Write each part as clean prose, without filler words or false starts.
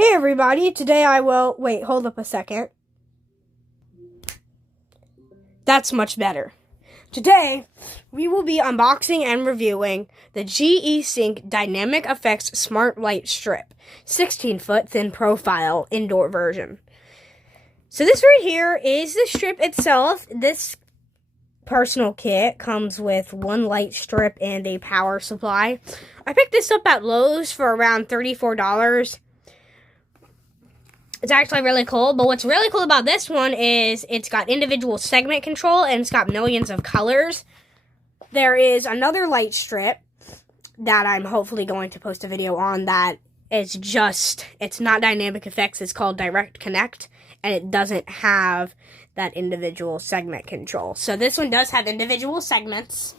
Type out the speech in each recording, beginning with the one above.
Hey everybody, today I will, wait, hold up a second. That's much better. Today, we will be unboxing and reviewing the GE Cync Dynamic Effects Smart Light Strip, 16-foot thin profile indoor version. So this right here is the strip itself. This personal kit comes with one light strip and a power supply. I picked this up at Lowe's for around $34. It's actually really cool, but what's really cool about this one is it's got individual segment control and it's got millions of colors. There is another light strip that I'm hopefully going to post a video on that is it's not dynamic effects, it's called Direct Connect, and it doesn't have that individual segment control. So this one does have individual segments,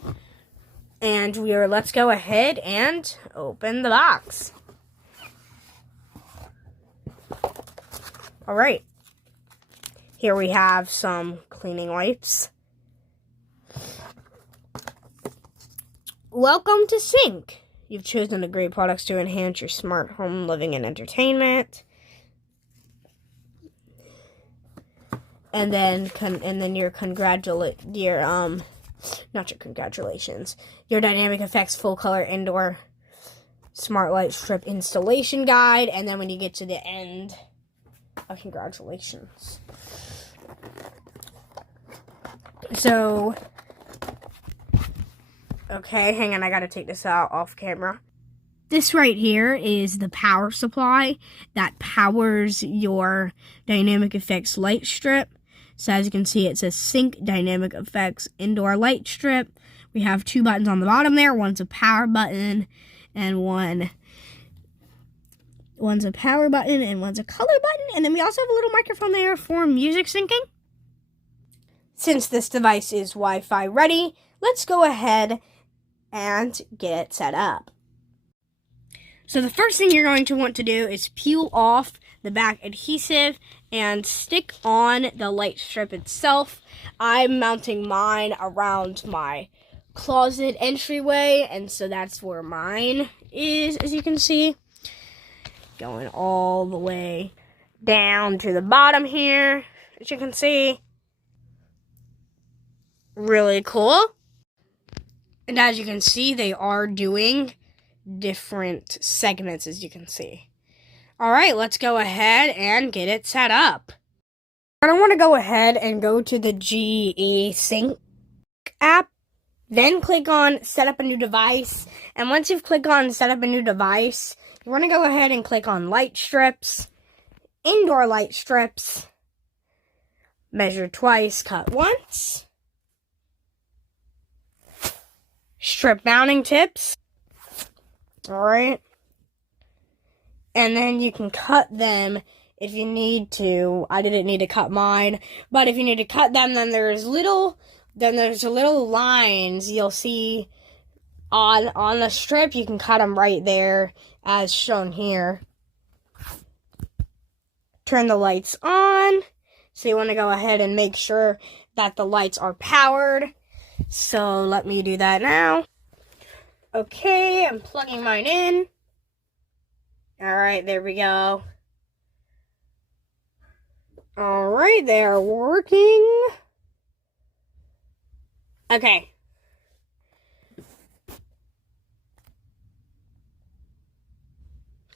and let's go ahead and open the box. Alright, here we have some cleaning wipes. Welcome to Cync. You've chosen the great products to enhance your smart home living and entertainment. And then your dynamic effects full color indoor smart light strip installation guide, and then when you get to the end, congratulations. So, okay, hang on, I gotta take this out off camera. This right here is the power supply that powers your dynamic effects light strip. So as you can see, it says Cync Dynamic Effects Indoor Light Strip. We have two buttons on the bottom there. One's a power button and one's a power button and one's a color button. And then we also have a little microphone there for music syncing. Since this device is Wi-Fi ready, let's go ahead and get it set up. So the first thing you're going to want to do is peel off the back adhesive and stick on the light strip itself. I'm mounting mine around my closet entryway, and so that's where mine is, as you can see. Going all the way down to the bottom here, as you can see. Really cool. And as you can see, they are doing different segments, as you can see. Alright, let's go ahead and get it set up. I want to go ahead and go to the GE Cync app. Then click on Set Up a New Device. And once you've clicked on Set Up a New Device, you want to go ahead and click on Light Strips, Indoor Light Strips, Measure Twice, Cut Once, Strip Mounting Tips. Alright. And then you can cut them if you need to. I didn't need to cut mine, but if you need to cut them, then there's little lines you'll see on the strip. You can cut them right there as shown here. Turn the lights on. So you want to go ahead and make sure that the lights are powered. So let me do that now. Okay, I'm plugging mine in. Alright, there we go. Alright, they are working. Okay.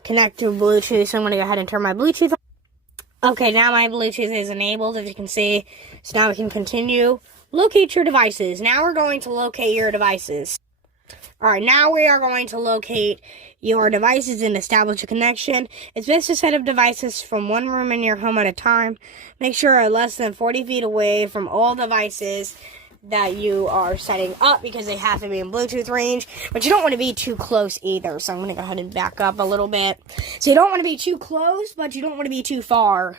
Connect to Bluetooth, so I'm going to go ahead and turn my Bluetooth on. Okay, now my Bluetooth is enabled, as you can see. So now we can continue. Locate your devices. Now we're going to locate your devices. Alright, now we are going to locate your devices and establish a connection. It's best to set up devices from one room in your home at a time. Make sure you're less than 40 feet away from all devices that you are setting up because they have to be in Bluetooth range. But you don't want to be too close either, so I'm going to go ahead and back up a little bit. So you don't want to be too close, but you don't want to be too far.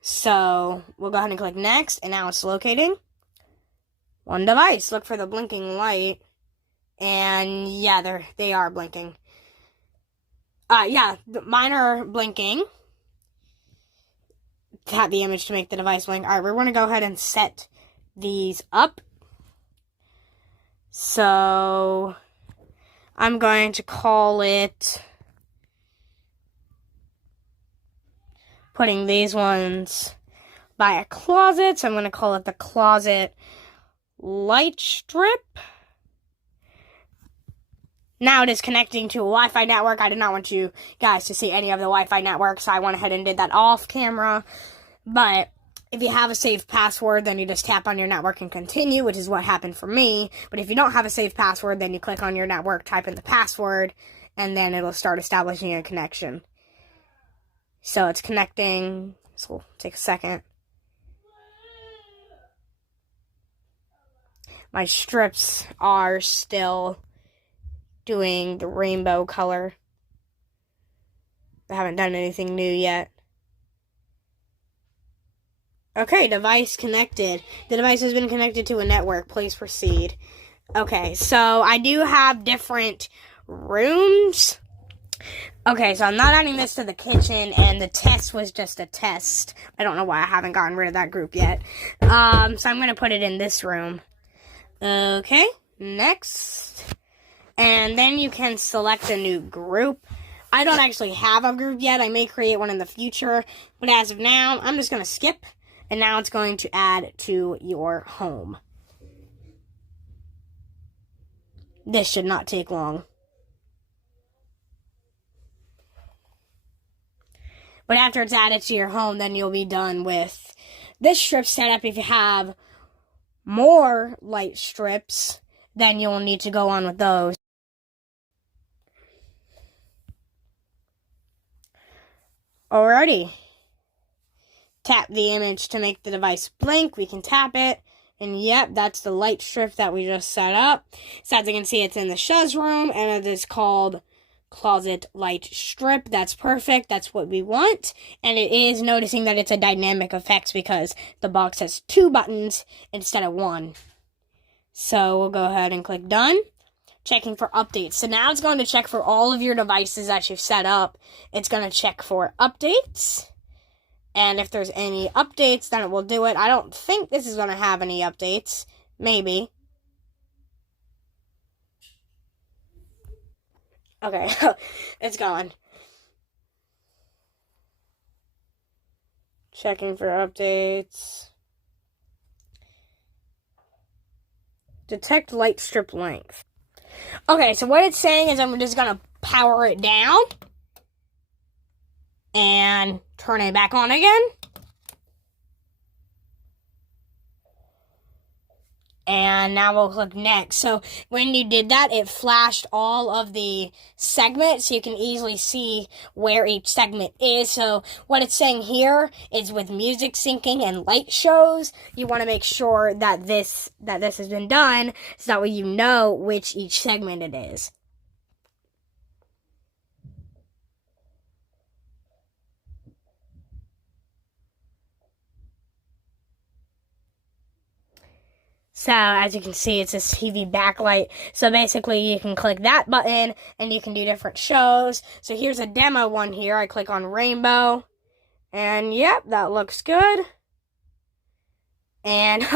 So we'll go ahead and click Next, and now it's locating one device. Look for the blinking light. And yeah, they are blinking. Mine are blinking. Tap the image to make the device blink. Alright, we're going to go ahead and set these up. So I'm going to call it putting these ones by a closet. So I'm going to call it the closet light strip. Now it is connecting to a Wi-Fi network. I did not want you guys to see any of the Wi-Fi networks, so I went ahead and did that off camera. But if you have a saved password, then you just tap on your network and continue, which is what happened for me. But if you don't have a saved password, then you click on your network, type in the password, and then it'll start establishing a connection. So it's connecting. This will take a second. My strips are still doing the rainbow color. I haven't done anything new yet. Okay, device connected. The device has been connected to a network. Please proceed. Okay, so I do have different rooms. Okay, so I'm not adding this to the kitchen, and the test was just a test. I don't know why I haven't gotten rid of that group yet. So I'm going to put it in this room. Okay, next. And then you can select a new group. I don't actually have a group yet. I may create one in the future. But as of now, I'm just going to skip. And now it's going to add to your home. This should not take long. But after it's added to your home, then you'll be done with this strip setup. If you have more light strips, then you'll need to go on with those. Alrighty. Tap the image to make the device blink. We can tap it. And yep, that's the light strip that we just set up. So as you can see, it's in the Shuz room, and it is called Closet Light Strip. That's perfect. That's what we want. And it is noticing that it's a dynamic effects because the box has 2 buttons instead of 1. So we'll go ahead and click done. Checking for updates. So now it's going to check for all of your devices that you've set up. It's going to check for updates. And if there's any updates, then it will do it. I don't think this is going to have any updates. Maybe. Okay, it's gone. Checking for updates. Detect light strip length. Okay, so what it's saying is I'm just going to power it down and turn it back on again. And now we'll click next. So when you did that, it flashed all of the segments so you can easily see where each segment is. So what it's saying here is with music syncing and light shows, you want to make sure that this has been done so that way you know which each segment it is. So, as you can see, it's this TV backlight. So, basically, you can click that button, and you can do different shows. So, here's a demo one here. I click on Rainbow. And, yep, that looks good. And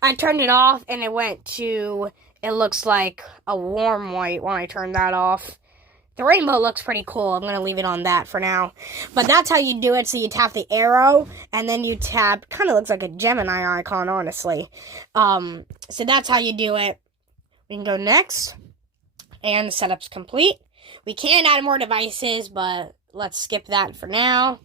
I turned it off, and it went to, it looks like a warm white when I turned that off. The rainbow looks pretty cool. I'm going to leave it on that for now. But that's how you do it. So you tap the arrow, and then you tap, kind of looks like a Gemini icon, honestly. So that's how you do it. We can go next. And the setup's complete. We can add more devices, but let's skip that for now.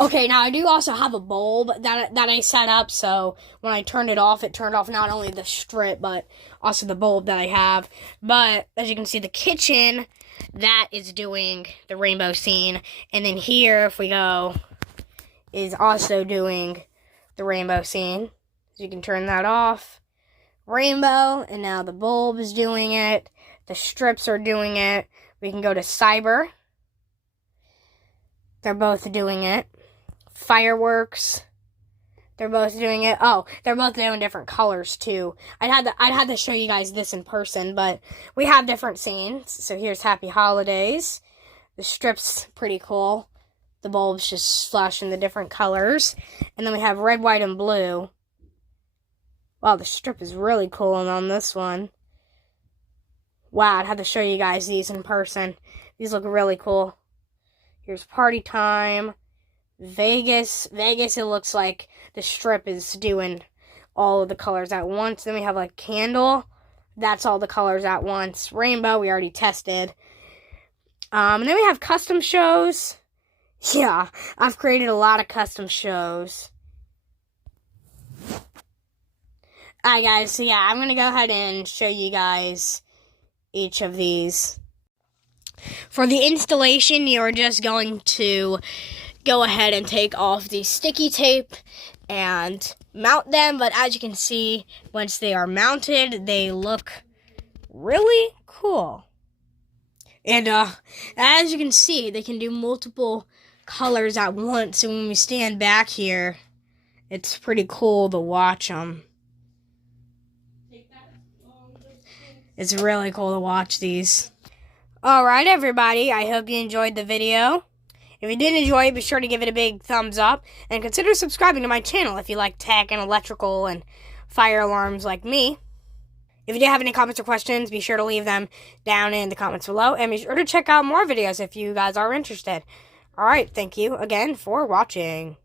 Okay, now I do also have a bulb that I set up, so when I turned it off not only the strip, but also the bulb that I have. But, as you can see, the kitchen, that is doing the rainbow scene. And then here, if we go, is also doing the rainbow scene. So you can turn that off. Rainbow, and now the bulb is doing it. The strips are doing it. We can go to cyber. They're both doing it. Fireworks. They're both doing it. Oh, they're both doing different colors too. I'd had to show you guys this in person, but we have different scenes. So here's Happy Holidays. The strip's pretty cool. The bulb's just flashing the different colors. And then we have red, white, and blue. Wow, the strip is really cool on this one. Wow, I'd have to show you guys these in person. These look really cool. Here's Party Time. Vegas, it looks like the strip is doing all of the colors at once. Then we have like Candle. That's all the colors at once. Rainbow, we already tested. And then we have custom shows. Yeah, I've created a lot of custom shows. Alright guys, so yeah, I'm going to go ahead and show you guys each of these. For the installation, you're just going to go ahead and take off the sticky tape and mount them. But as you can see, once they are mounted, they look really cool. And as you can see, they can do multiple colors at once. So when we stand back here, it's pretty cool to watch them. It's really cool to watch these. Alright everybody, I hope you enjoyed the video. If you did enjoy it, be sure to give it a big thumbs up. And consider subscribing to my channel if you like tech and electrical and fire alarms like me. If you do have any comments or questions, be sure to leave them down in the comments below. And be sure to check out more videos if you guys are interested. Alright, thank you again for watching.